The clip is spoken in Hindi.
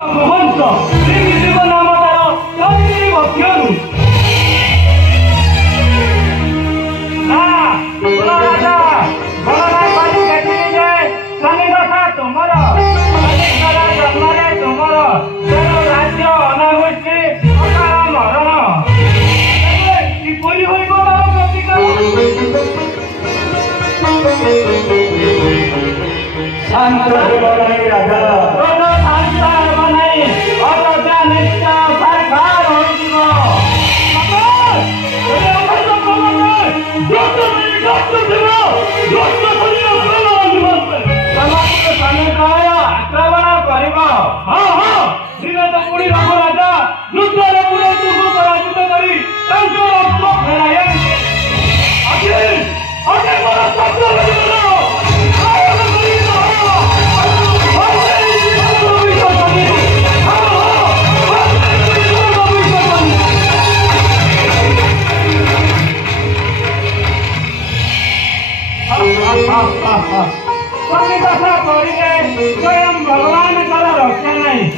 महंत श्रीजीव नाम तार चौधरी मध्यरू ना राजा गणना करी देखिली जे शनि दशा तुमर शनिश्चर जन्मरे तुमर तेणु राज्य अनावृष्टि अकाल मरण किपरि होइब तार प्रतिकार शांत राजा स्वयं भगवान रक्षा नहीं